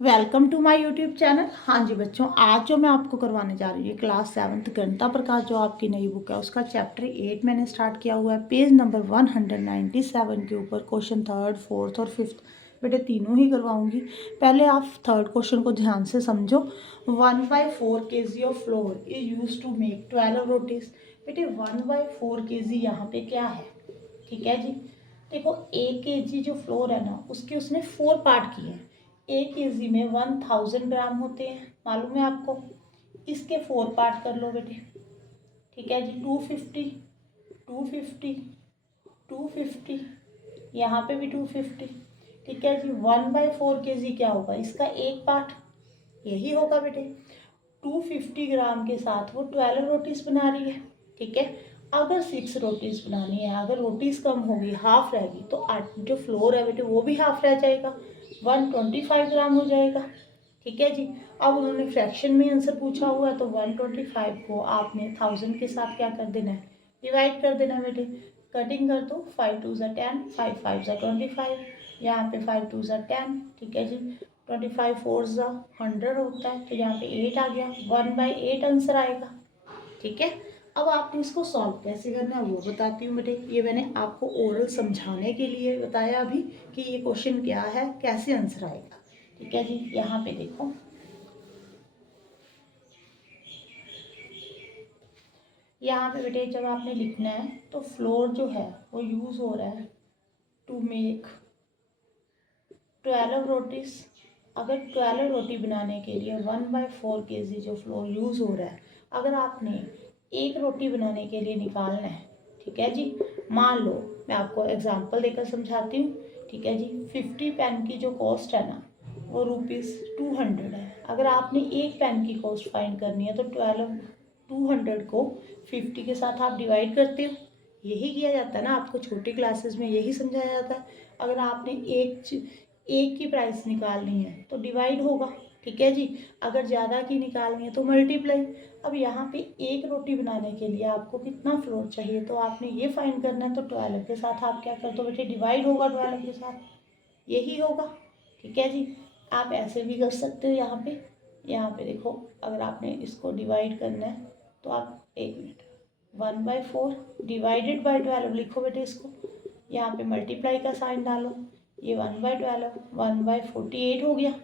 Welcome to my YouTube channel. हाँ जी बच्चों, आज जो मैं आपको करवाने जा रही हूँ क्लास 7th गणिता प्रकाश जो आपकी नई बुक है उसका चैप्टर 8 मैंने स्टार्ट किया हुआ है। पेज नंबर 197 के ऊपर क्वेश्चन 3rd 4th और 5th बेटे तीनों ही करवाऊंगी। पहले आप 3rd क्वेश्चन को ध्यान से समझो। 1/4 kg of flour is use to make 12 rotis. बेटे 1/4 kg यहाँ पे क्या है, ठीक है जी। देखो 1 kg जो फ्लोर है ना उसके उसने 4 पार्ट किए हैं। 1 kg में 1000 ग्राम होते हैं, मालूम है आपको। इसके 4 पार्ट कर लो बेटे, ठीक है जी। 250 250 250, यहाँ पे भी 250, ठीक है जी। 1/4 kg क्या होगा, इसका एक पार्ट यही होगा बेटे। 250 ग्राम के साथ वो 12 रोटीज बना रही है, ठीक है। अगर 6 रोटीज बनानी है, अगर रोटीज कम होगी, हाफ रहेगी, तो जो फ्लोर है बेटे वो भी हाफ रह जाएगा, 125 ग्राम हो जाएगा, ठीक है जी। अब उन्होंने फ्रैक्शन में आंसर पूछा हुआ है तो 125 को आपने 1000 के साथ क्या कर देना है, डिवाइड कर देना है बेटे। कटिंग कर दो, 5 2 ज़ा 10, 5 5 ज़ा 25, यहाँ पे 5 2 ज़ा 10, ठीक है जी। 25 4 ज़ा 100 होता है, तो यहाँ पे 8 आ गया, 1/8 आंसर आएगा, ठीक है। अब आपने इसको सॉल्व कैसे करना है वो बताती हूँ बेटे। ये मैंने आपको ओरल समझाने के लिए बताया अभी कि ये क्वेश्चन क्या है, कैसे आंसर आएगा, ठीक है जी। यहाँ पे देखो, यहाँ पे बेटे जब आपने लिखना है तो फ्लोर जो है वो यूज़ हो रहा है टू मेक 12 रोटीज। अगर 12 रोटी बनाने के लिए 1/4 kg जो फ्लोर यूज़ हो रहा है, अगर आपने एक रोटी बनाने के लिए निकालना है, ठीक है जी। मान लो मैं आपको एग्जांपल देकर समझाती हूँ, ठीक है जी। 50 पेन की जो कॉस्ट है ना वो ₹200 है। अगर आपने एक पेन की कॉस्ट फाइंड करनी है तो 200 को 50 के साथ आप डिवाइड करते हो। यही किया जाता है ना, आपको छोटी क्लासेस में यही समझाया जाता है। अगर आपने एक की प्राइस निकालनी है तो डिवाइड होगा, ठीक है जी। अगर ज़्यादा की निकालनी है तो मल्टीप्लाई। अब यहाँ पे एक रोटी बनाने के लिए आपको कितना फ्लोर चाहिए तो आपने ये फाइंड करना है, तो 12 के साथ आप क्या कर दो बेटे, डिवाइड होगा 12 के साथ, यही होगा, ठीक है जी। आप ऐसे भी कर सकते हो। यहाँ पे देखो, अगर आपने इसको डिवाइड करना है तो आप एक मिनट, 1/4 डिवाइडेड बाई 12 लिखो बेटे इसको, यहाँ पे मल्टीप्लाई का साइन डालो, ये 1/12 1/48 हो गया।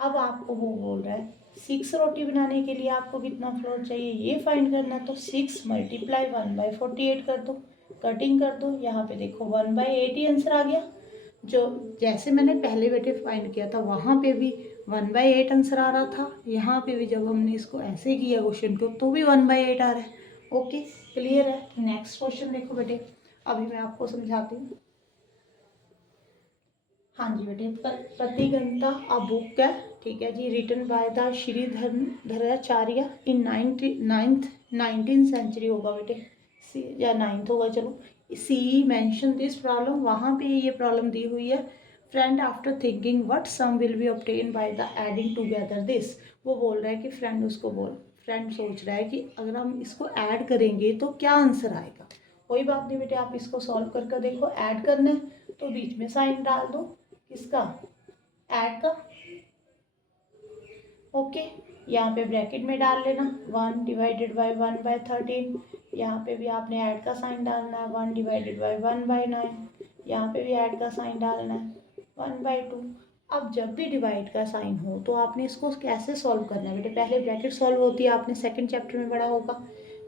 अब आपको वो बोल रहा है 6 रोटी बनाने के लिए आपको कितना फ्लोर चाहिए ये फाइंड करना है, तो 6 मल्टीप्लाई 1/48 कर दो, कटिंग कर दो, यहाँ पे देखो 1/8 ही आंसर आ गया। जो जैसे मैंने पहले बेटे फाइंड किया था वहाँ पे भी 1/8 आंसर आ रहा था, यहाँ पे भी जब हमने इसको ऐसे किया क्वेश्चन को तो भी 1/8 आ रहा है। ओके, क्लियर है। नेक्स्ट क्वेश्चन देखो बेटे, अभी मैं आपको समझाती हूँ। हाँ जी बेटे, प्रतिगंता अ बुक है, ठीक है जी, written by the Shridharacharya in 19th century होगा बेटे, या 9th होगा, चलो। सी मेंशन दिस प्रॉब्लम, वहाँ पे ये प्रॉब्लम दी हुई है। Friend after thinking what sum will be obtain by the adding together this, वो बोल रहा है कि फ्रेंड सोच रहा है कि अगर हम इसको ऐड करेंगे तो क्या आंसर आएगा। कोई बात नहीं बेटे, आप इसको सॉल्व करके देखो। ऐड करना है तो बीच में साइन डाल दो, किसका, ऐड का, ओके। यहाँ पे ब्रैकेट में डाल लेना 1 डिवाइडेड बाई 1/13, यहाँ पे भी आपने ऐड का साइन डालना है 1 डिवाइडेड बाई 1/9, यहाँ पे भी ऐड का साइन डालना है 1/2। अब जब भी डिवाइड का साइन हो तो आपने इसको कैसे सॉल्व करना है बेटे, पहले ब्रैकेट सॉल्व होती है, आपने सेकंड चैप्टर में पढ़ा होगा।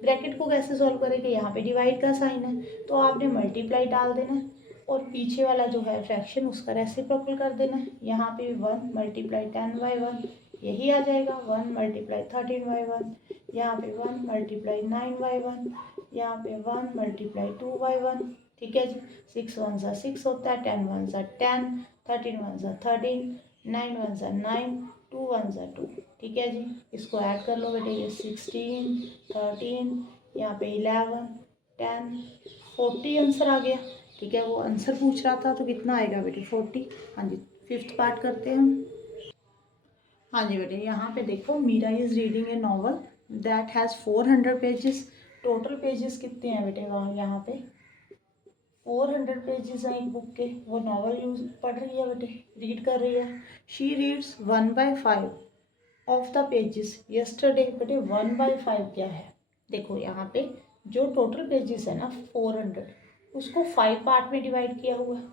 ब्रैकेट को कैसे सॉल्व करेंगे, यहाँ पे डिवाइड का साइन है तो आपने मल्टीप्लाई डाल देना है, और पीछे वाला जो है फ्रैक्शन उसका रेसिप्रोकल कर देना है। यहाँ पे 1 मल्टीप्लाई 10/1 यही आ जाएगा, 1 मल्टीप्लाई 13/1, यहाँ पे 1 मल्टीप्लाई 9/1, यहाँ पे 1 मल्टीप्लाई 2/1, ठीक है जी। 6 1 सा 6 होता है, 10 1 सा 10, 13 1 सा 13, 9 1 सा 9, 2 1 सा 2, ठीक है जी। इसको ऐड कर लो बेटे, ये 16 13, यहाँ पे 11 10 40 आंसर आ गया, ठीक है। वो आंसर पूछ रहा था तो कितना आएगा बेटे, 40। हाँ जी, 5th पार्ट करते हैं हम। हाँ जी बेटे, यहाँ पे देखो, Meera is reading a novel that has 400 pages. Total pages कितने हैं बेटे वहाँ, यहाँ पे 400 पेजेस हैं एक बुक के, वो नॉवल यूज पढ़ रही है बेटे, रीड कर रही है। She reads 1/5 of the pages yesterday. बेटे 1/5 क्या है, देखो यहाँ पे जो टोटल पेजेस है ना 400, उसको 5 पार्ट में डिवाइड किया हुआ है।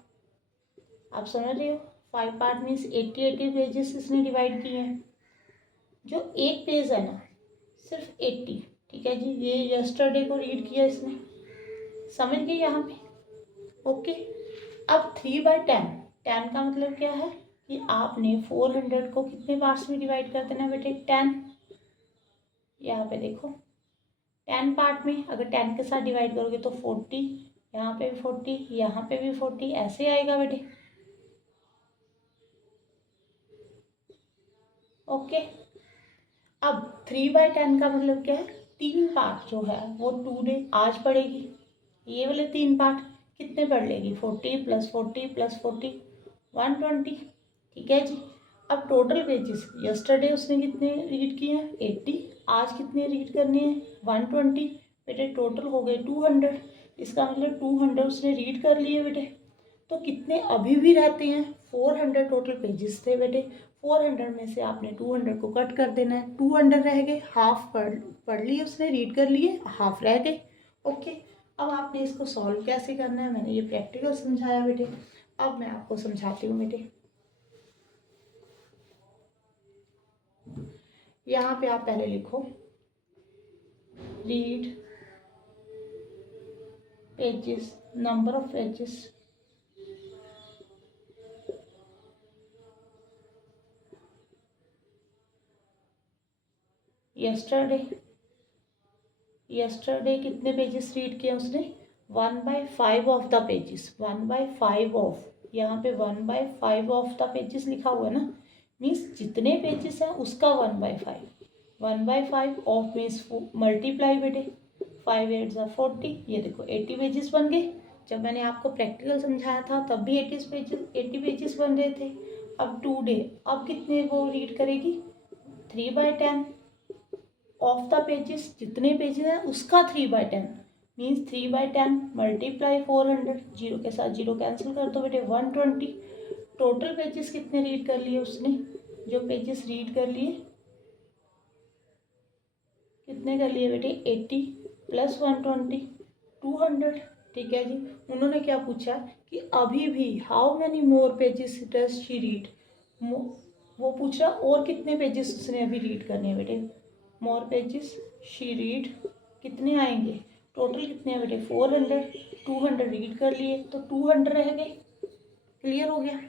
आप समझ रहे हो, 5 पार्ट मीन्स 80 पेजेस इसने डिवाइड किए हैं। जो एक पेज है ना सिर्फ 80, ठीक है जी, ये यस्टरडे को रीड किया इसने, समझ गए यहाँ पे, ओके। अब 3/10, 10 का मतलब क्या है कि आपने 400 को कितने पार्ट्स में डिवाइड कर देना बेटे, 10। यहाँ पे देखो 10 पार्ट में, अगर 10 के साथ डिवाइड करोगे तो 40, यहाँ पे भी 40, यहाँ पे भी 40, ऐसे आएगा बेटे, ओके। अब 3/10 का मतलब क्या है, 3 पार्ट जो है वो टुडे आज पढ़ेगी, ये वाले 3 पार्ट कितने पढ़ लेगी, 40 + 40 + 40 120, ठीक है जी। अब टोटल पेजेस यस्टरडे उसने कितने रीड किए हैं 80, आज कितने रीड करने हैं 120, बेटे टोटल हो गए 200। इसका मतलब 200 उसने रीड कर लिए बेटे। तो कितने अभी भी रहते हैं, 400 टोटल पेजेस थे बेटे, 400 में से आपने 200 को कट कर देना है, 200 रह गए, हाफ पढ़ लिए उसने, रीड कर लिए, हाफ रह गए, ओके। अब आपने इसको सॉल्व कैसे करना है, मैंने ये प्रैक्टिकल समझाया बेटे, अब मैं आपको समझाती हूँ बेटे। यहाँ पे आप पहले लिखो read pages, number of pages yesterday कितने पेजेस रीड किए उसने, 1/5 ऑफ द पेजेस, 1/5 ऑफ, यहाँ पे 1/5 ऑफ द पेजेस लिखा हुआ है ना, मीन्स जितने पेजेस हैं उसका 1/5, 1/5 ऑफ मीन्स मल्टीप्लाई बेटे, 5 8 ज़ा 40, ये देखो 80 पेजेस बन गए। जब मैंने आपको प्रैक्टिकल समझाया था तब भी 80 पेजेस बन रहे थे। अब टुडे, अब कितने वो रीड करेगी, 3/10 ऑफ द पेजेस, जितने पेजेस हैं उसका 3/10 मीन्स 3/10 मल्टीप्लाई 400, जीरो के साथ जीरो कैंसिल कर दो बेटे, 120। टोटल पेजेस कितने रीड कर लिए उसने, जो पेजेस रीड कर लिए कितने कर लिए बेटे, 80 + 120 200, ठीक है जी। उन्होंने क्या पूछा कि अभी भी how many more pages does she read, वो पूछ रहा और कितने पेजेस उसने अभी रीड करने हैं बेटे, मोर पेजेस शी रीड कितने आएंगे, टोटल कितने हैं बेटे 400, 200 रीड कर लिए तो 200 रह गए, क्लियर हो गया।